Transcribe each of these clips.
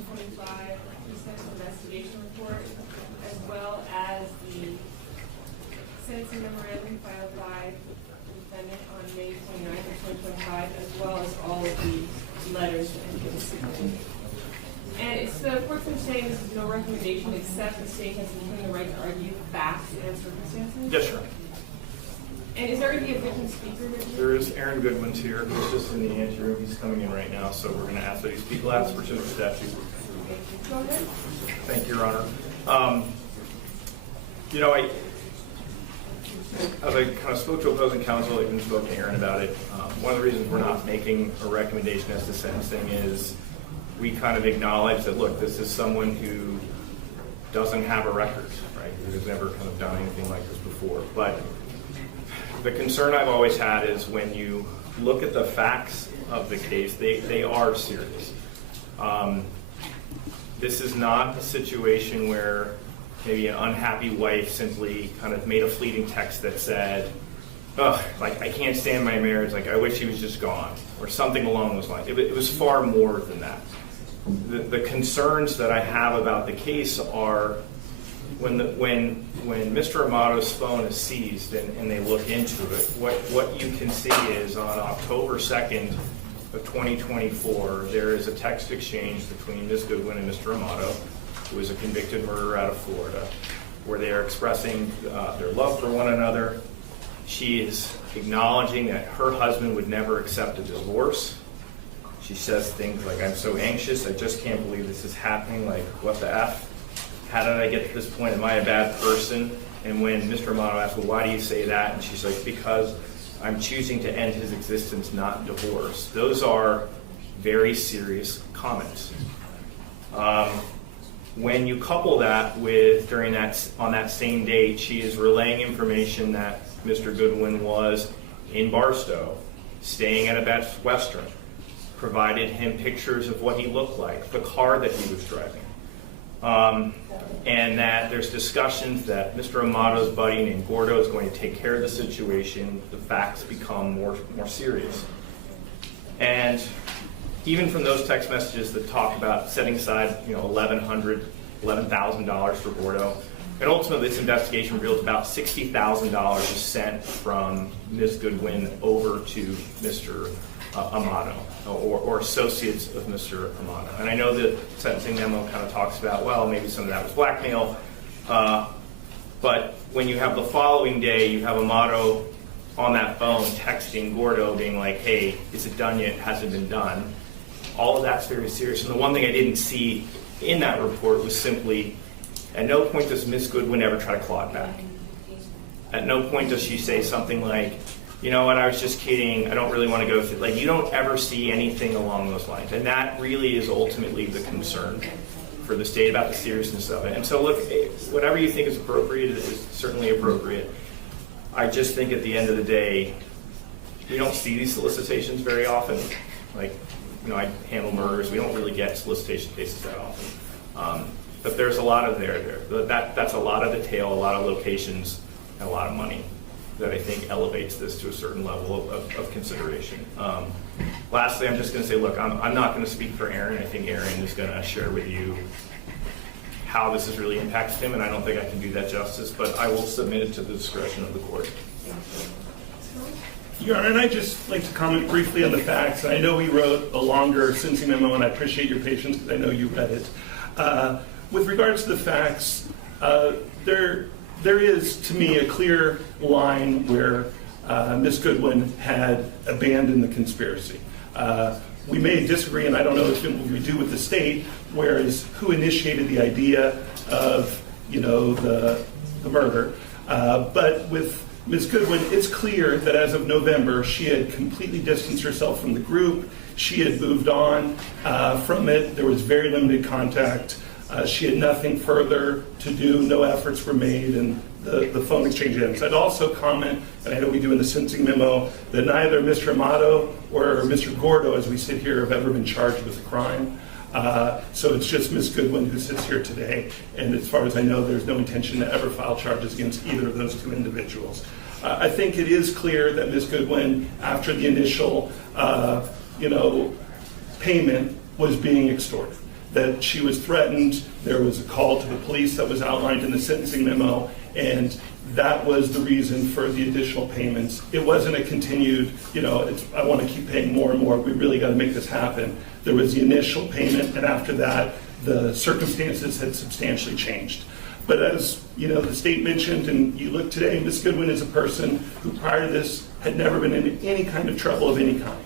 2025 pre-sentence investigation report, as well as the sentencing memorandum filed by the defendant on May 29th of 2025, as well as all of the letters that have been submitted. And it's the court's been saying this is no recommendation except the state has been the right to argue facts and circumstances. Yes, sir. And is there going to be a victim speaker with you? There is Aaron Goodwin here. He's just in the anteroom. He's coming in right now, so we're going to ask that he speak last for the statute. Go ahead. Thank you, Your Honor. As I kind of spoke to opposing counsel, I even spoke to Aaron about it. One of the reasons we're not making a recommendation as to sentencing is we kind of acknowledge that, look, this is someone who doesn't have a record, right? Who's never kind of done anything like this before. But the concern I've always had is when you look at the facts of the case, they are serious. This is not a situation where maybe an unhappy wife simply kind of made a fleeting text that said, "Oh, like I can't stand my marriage. Like I wish he was just gone," or something along those lines. It was far more than that. The concerns that I have about the case are when Mr. Amato's phone is seized and they look into it, what you can see is on October 2nd of 2024, there is a text exchange between Ms. Goodwin and Mr. Amato, who is a convicted murderer out of Florida, where they are expressing their love for one another. She is acknowledging that her husband would never accept a divorce. She says things like, "I'm so anxious, I just can't believe this is happening, like, what the F? How did I get to this point? Am I a bad person?" And when Mr. Amato asks, "Well, why do you say that?" And she's like, "Because I'm choosing to end his existence, not divorce." Those are very serious comments. When you couple that with, on that same date, she is relaying information that Mr. Goodwin was in Barstow, staying at a Best Western, provided him pictures of what he looked like, the car that he was driving, and that there's discussions that Mr. Amato's buddy named Gordo is going to take care of the situation. The facts become more serious. And even from those text messages that talk about setting aside, $11,000 for Gordo, and ultimately this investigation reveals about $60,000 is sent from Ms. Goodwin over to Mr. Amato, or associates of Mr. Amato. And I know the sentencing memo kind of talks about, well, maybe some of that was blackmail, but when you have the following day, you have Amato on that phone texting Gordo being like, "Hey, is it done yet? Has it been done?" All of that's very serious. And the one thing I didn't see in that report was simply, at no point does Ms. Goodwin ever try to claw it back. At no point does she say something like, "You know what, I was just kidding, I don't really want to go through." Like, you don't ever see anything along those lines. And that really is ultimately the concern for the state about the seriousness of it. And so look, whatever you think is appropriate is certainly appropriate. I just think at the end of the day, we don't see these solicitations very often. Like, I handle murders, we don't really get solicitation cases that often. But there's a lot of there. That's a lot of detail, a lot of locations, and a lot of money that I think elevates this to a certain level of consideration. Lastly, I'm just going to say, look, I'm not going to speak for Aaron. I think Aaron is going to share with you how this has really impacted him, and I don't think I can do that justice, but I will submit it to the discretion of the court. Your Honor, and I'd just like to comment briefly on the facts. I know we wrote a longer sentencing memo, and I appreciate your patience because I know you read it. With regards to the facts, there is, to me, a clear line where Ms. Goodwin had abandoned the conspiracy. We may disagree, and I don't know if it will do with the state, whereas who initiated the idea of, the murder. But with Ms. Goodwin, it's clear that as of November, she had completely distanced herself from the group. She had moved on from it. There was very limited contact. She had nothing further to do. No efforts were made, and the phone exchange ends. I'd also comment, and I know we do in the sentencing memo, that neither Mr. Amato or Mr. Gordo, as we sit here, have ever been charged with a crime. So it's just Ms. Goodwin who sits here today, and as far as I know, there's no intention to ever file charges against either of those two individuals. I think it is clear that Ms. Goodwin, after the initial, payment, was being extorted. that she was threatened. There was a call to the police that was outlined in the sentencing memo, and that was the reason for the additional payments. It wasn't a continued, I want to keep paying more and more, we really got to make this happen. There was the initial payment, and after that, the circumstances had substantially changed. But as the state mentioned, and you look today, Ms. Goodwin is a person who prior to this had never been in any kind of trouble of any kind.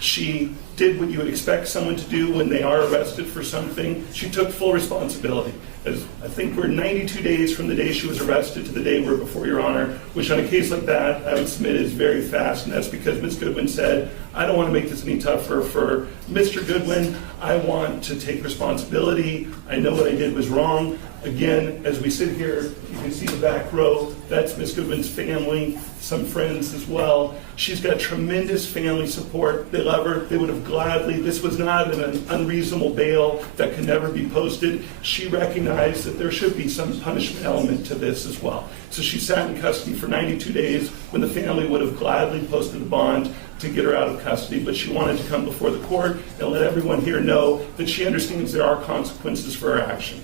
She did what you would expect someone to do when they are arrested for something. She took full responsibility. As I think we're 92 days from the day she was arrested to the day we're before Your Honor, which on a case like that, I would submit is very fast, and that's because Ms. Goodwin said, I don't want to make this any tougher for Mr. Goodwin. I want to take responsibility. I know what I did was wrong. Again, as we sit here, you can see the back row. That's Ms. Goodwin's family, some friends as well. She's got tremendous family support. They love her. They would have gladly, this was not an unreasonable bail that could never be posted. She recognized that there should be some punishment element to this as well. So she sat in custody for 92 days when the family would have gladly posted a bond to get her out of custody, but she wanted to come before the court and let everyone here know that she understands there are consequences for her action.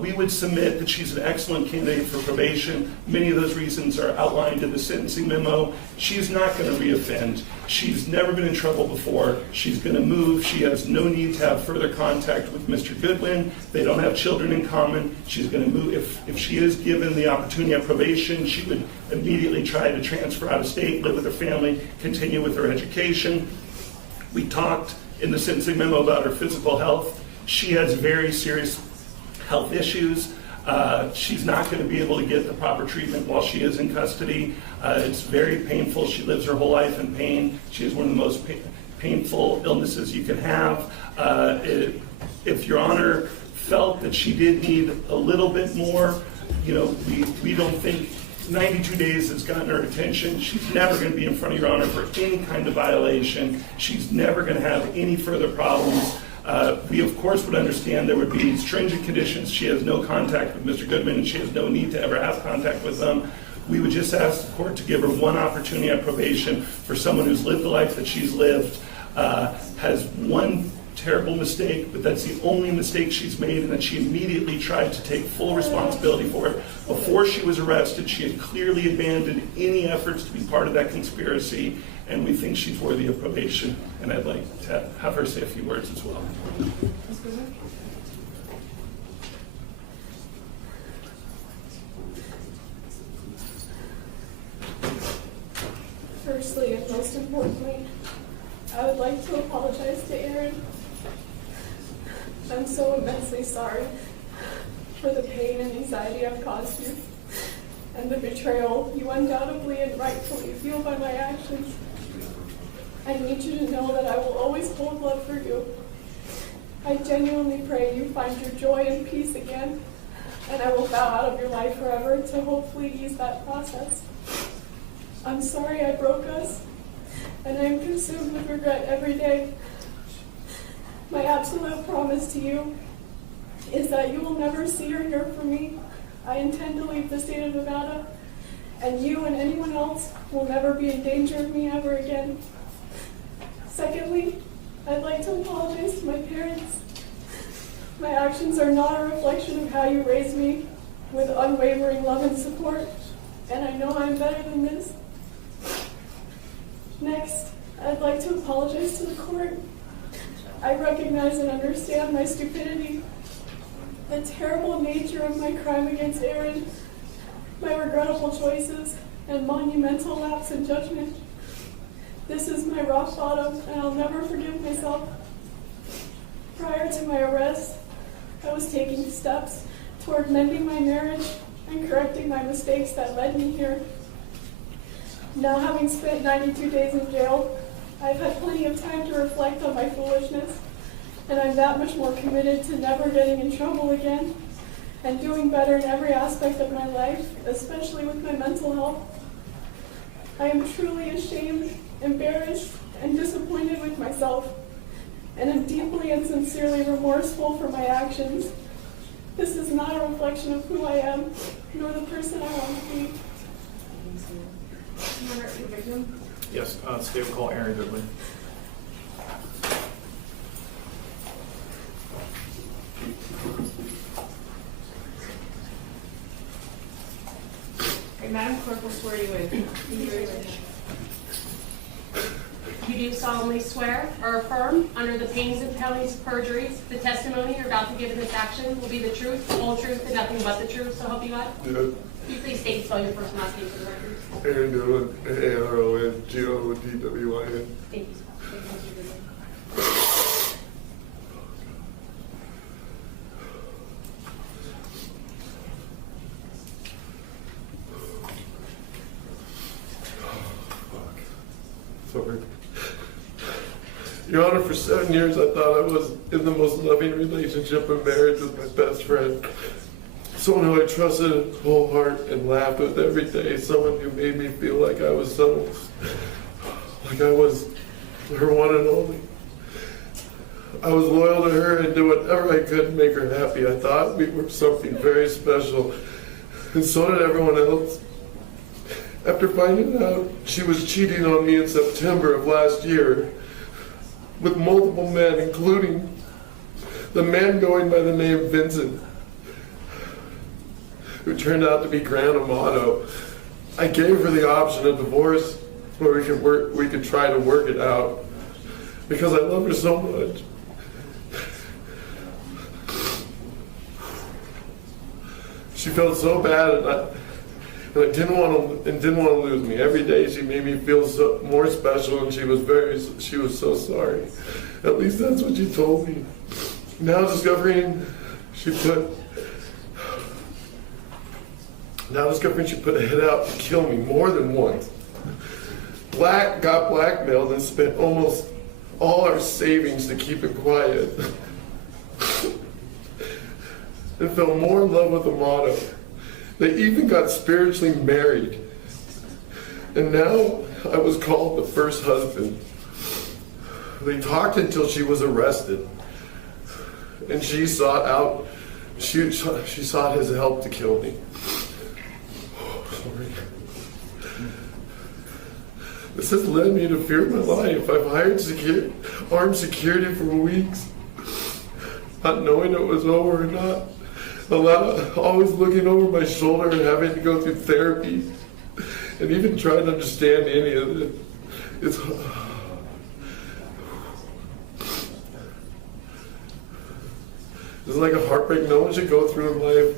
We would submit that she's an excellent candidate for probation. Many of those reasons are outlined in the sentencing memo. She's not going to reoffend. She's never been in trouble before. She's going to move. She has no need to have further contact with Mr. Goodwin. They don't have children in common. She's going to move. If she is given the opportunity of probation, she would immediately try to transfer out of state, live with her family, continue with her education. We talked in the sentencing memo about her physical health. She has very serious health issues. She's not going to be able to get the proper treatment while she is in custody. It's very painful. She lives her whole life in pain. She has one of the most painful illnesses you can have. If Your Honor felt that she did need a little bit more, we don't think 92 days has gotten her attention. She's never going to be in front of Your Honor for any kind of violation. She's never going to have any further problems. We, of course, would understand there would be stringent conditions. She has no contact with Mr. Goodman, and she has no need to ever have contact with them. We would just ask the court to give her one opportunity at probation for someone who's lived the life that she's lived, has one terrible mistake, but that's the only mistake she's made, and that she immediately tried to take full responsibility for it. Before she was arrested, she had clearly abandoned any efforts to be part of that conspiracy, and we think she's worthy of probation, and I'd like to have her say a few words as well. Firstly, and most importantly, I would like to apologize to Aaron. I'm so immensely sorry for the pain and anxiety I've caused you, and the betrayal you undoubtedly and rightfully feel by my actions. I need you to know that I will always hold love for you. I genuinely pray you find your joy and peace again, and I will bow out of your life forever to hopefully ease that process. I'm sorry I broke us, and I am consumed with regret every day. My absolute promise to you is that you will never see or hear from me. I intend to leave the state of Nevada, and you and anyone else will never be in danger of me ever again. Secondly, I'd like to apologize to my parents. My actions are not a reflection of how you raised me with unwavering love and support, and I know I'm better than this. Next, I'd like to apologize to the court. I recognize and understand my stupidity, the terrible nature of my crime against Aaron, my regrettable choices, and monumental lapse in judgment. This is my rock bottom, and I'll never forgive myself. Prior to my arrest, I was taking steps toward mending my marriage and correcting my mistakes that led me here. Now, having spent 92 days in jail, I've had plenty of time to reflect on my foolishness, and I'm that much more committed to never getting in trouble again and doing better in every aspect of my life, especially with my mental health. I am truly ashamed, embarrassed, and disappointed with myself, and am deeply and sincerely remorseful for my actions. This is not a reflection of who I am, nor the person I want to be. Yes, state will call Aaron Goodwin. Madam Clerk will swear you in. Can you raise your hand? You do solemnly swear or affirm, under the pains and penalties of perjury, the testimony you're about to give in this action will be the truth, the whole truth, and nothing but the truth, so help you God? Yeah. Can you please state and spell your first and last name for the record? Aaron Goodwin, ARONGODWIN. Thank you, sir. Sorry. Your Honor, for 7 years I thought I was in the most loving relationship and marriage with my best friend. Someone who I trusted whole heart and laughed with every day. Someone who made me feel like I was like I was her one and only. I was loyal to her and did whatever I could to make her happy. I thought we were something very special, and so did everyone else. After finding out she was cheating on me in September of last year with multiple men, including the man going by the name Vincent, who turned out to be Grant Amato, I gave her the option of divorce where we could try to work it out because I love her so much. She felt so bad and I didn't want to lose me. Every day she made me feel more special, and she was so sorry. At least that's what she told me. Now discovering she put a hit out to kill me more than once. Got blackmailed and spent almost all our savings to keep it quiet. And fell more in love with Amato. They even got spiritually married. And now I was called the first husband. They talked until she was arrested. And she sought his help to kill me. Sorry. This has led me to fear my life. I've hired armed security for weeks, not knowing it was over or not. Always looking over my shoulder and having to go through therapy and even trying to understand any of it. It's like a heartbreak no one should go through in life.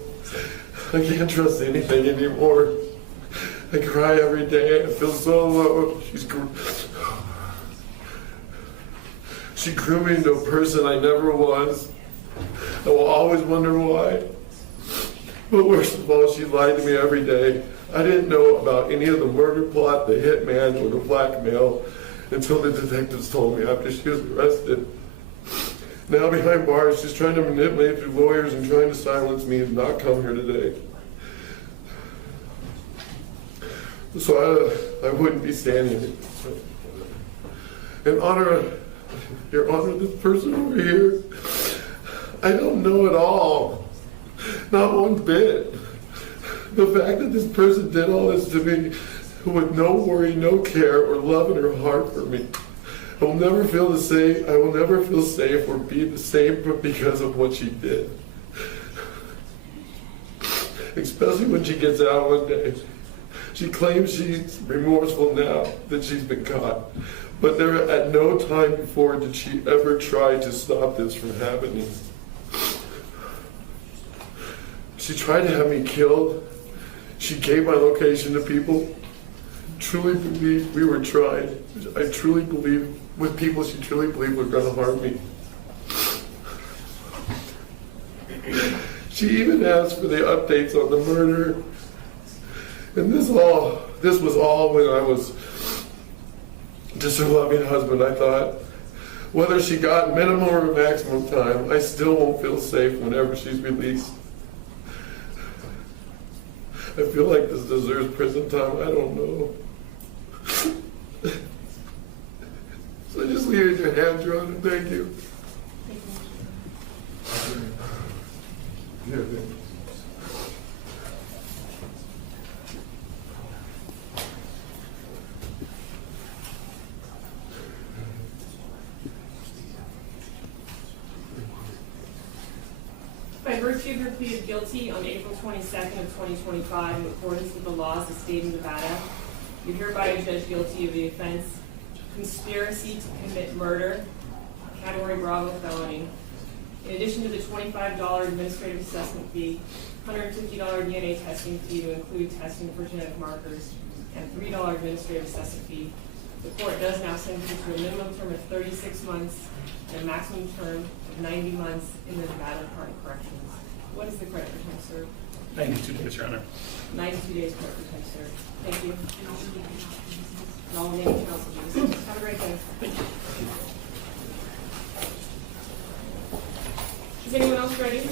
I can't trust anything anymore. I cry every day. I feel so alone. She grew me into a person I never was. I will always wonder why. But worst of all, she lied to me every day. I didn't know about any of the murder plot, the hitman, or the blackmail until the detectives told me after she was arrested. Now behind bars, she's trying to manipulate through lawyers and trying to silence me and not come here today. So I wouldn't be standing here. In honor, Your Honor, this person over here, I don't know at all. Not one bit. The fact that this person did all this to me with no worry, no care, or love in her heart for me. I will never feel safe or be the same because of what she did. Especially when she gets out one day. She claims she's remorseful now that she's been caught. But there at no time before did she ever try to stop this from happening. She tried to have me killed. She gave my location to people. Truly believed we were trying. I truly believe with people she truly believed were going to harm me. She even asked for the updates on the murder. And this was all when I was just her loving husband, I thought. Whether she got minimum or maximum time, I still won't feel safe whenever she's released. I feel like this deserves prison time. I don't know. So I just leave it in your hands, Your Honor. Thank you. Yeah, thank you. By virtue of your plea of guilty on April 22nd of 2025, in accordance with the laws of the state of Nevada, you're hereby judged guilty of the offense conspiracy to commit murder, category Bravo felony. In addition to the $25 administrative assessment fee, $150 DNA testing fee to include testing for genetic markers, and $3 administrative assessment fee, the court does now sentence you to a minimum term of 36 months and a maximum term of 90 months in the Nevada Department of Corrections. What is the credit for time served? 92 days, Your Honor. 92 days credit for time served. Thank you. And all remaining counsel, please. Have a great day. Is anyone else ready?